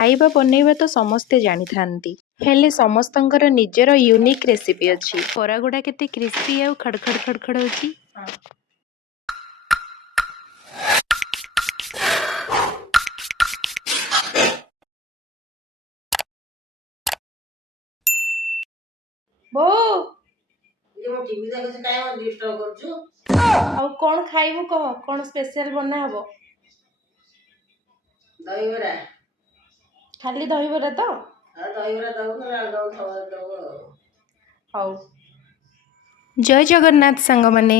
खाଇବା बनेଇବା तो समस्ते जानी थांती हेले समस्तंकर निजर यूनिक रेसिपी अछि। बरा गुडा केते क्रिस्पी आउ खड़खड़ खड़खड़ होची। बो ये मो टीवी देखै छै काहे मो डिस्टर्ब करछु। आउ कोन खाइबु कह कोन स्पेशल बना हबो। दहीबरा खाली दहीबरा तो हां दहीबरा दउ न लाल दउ खबर दउ। हाउ जय जगन्नाथ सांग माने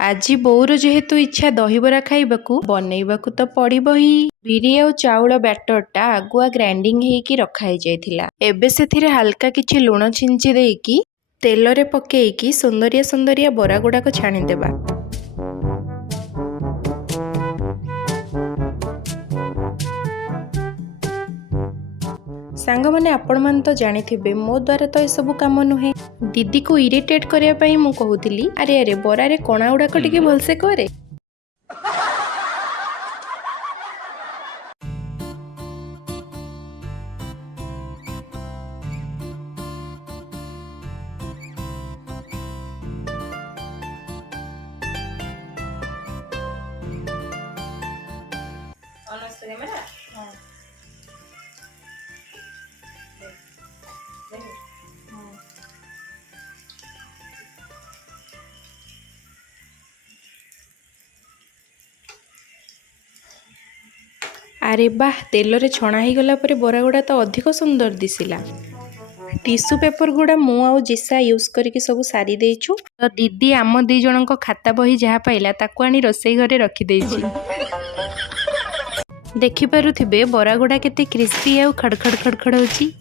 आज बोर जेहेतु इच्छा दहीबरा खाइबाकू बनैबाकू तो पड़िबो ही। बिरी आउ चाउल बैटरटा आगुआ ग्राइंडिंग हेकी रखा ही जायथिला। एबे सेथिरे हल्का किछि लूण छिंची देइकी तेलरे पकेइकी सुंदरिया सुंदरिया बरा गुडा को छाणी देबा। सांग माने आपण मान तो जानिथिबे मो द्वारा तो ए सब काम नुहे। दीदी को इरिटेट करिया पई मु कहूतिली अरे अरे बरा रे कोणा उडा को टिके भलसे करे। अरे बाह तेलरे छणा ही गला परे बरा गुडा तो अधिक सुंदर दिसिला। टिश्यू पेपर गुडा मु आउ जिसा यूज करके सब सारी देइछु। तो दीदी आम दी जनक खाता बही जहा पाइला ताकू आनी रोसई घरे रखी देइछि। देखि पारुथिबे बरा गुडा केते क्रिस्पी आउ खड़खड़ खड़खड़ होची।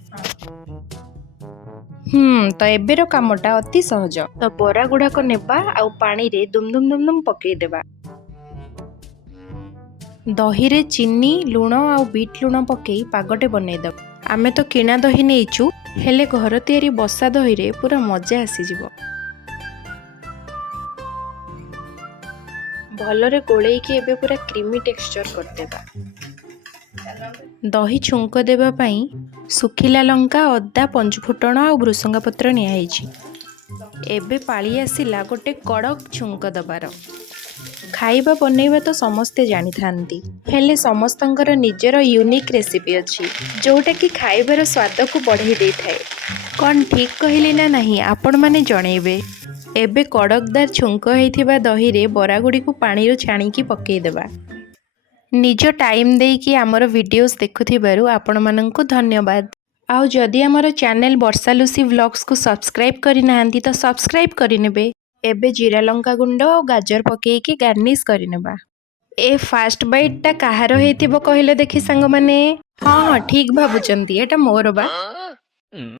तो एबेर कामटा अति सहज। तो बरा गुडा को नेबा आउ पानी रे दुम दुम दुम दुम पकेई देबा। दही रे चीनी लुण आउ बीट लुण पकेई पागटे बनैदब। आमे तो किणा दही नेइचु हेले घर तैयारी बसा दही रे पूरा मजा आसी जिवो। भलरे गोळेइकी एबे पूरा क्रीमी टेक्सचर कर देबा। दही छुंक देबा पई सुखिला लंका अदा पंचफुटण आउ भृसंगा पत्र निया हैछि। एबे पाली आसिला गोटे कड़क छुंक दबार। खाइबा बनैबा तो समस्ते जानी थांती हेले समस्तंकर निजर यूनिक रेसिपी अछि जोटा कि खाइबार स्वाद को बढ़ाई दे थाए। कौन ठीक कहली ना नहीं आपण माने जणैबे। एबे कड़कदार छुंक हेइथिबा दही रे बरा गुडी को पानी रो छाणी की पकेई देबा। निज टाइम देइकी हमर वीडियोस देखुथिबारु आपण माननकु धन्यवाद। आउ जदि हमर चैनल वर्षालुसी व्लॉग्स को सब्सक्राइब करि नाहंती तो सब्सक्राइब करि नेबे। एबे जीरा लंका गुंड और गाजर पकेइकी गार्निश करि नेबा। ए फास्ट बाइट ता काहार हेइथिबो कहिले देखि संग माने। हां ठीक भाबुचंती एटा मोर बा।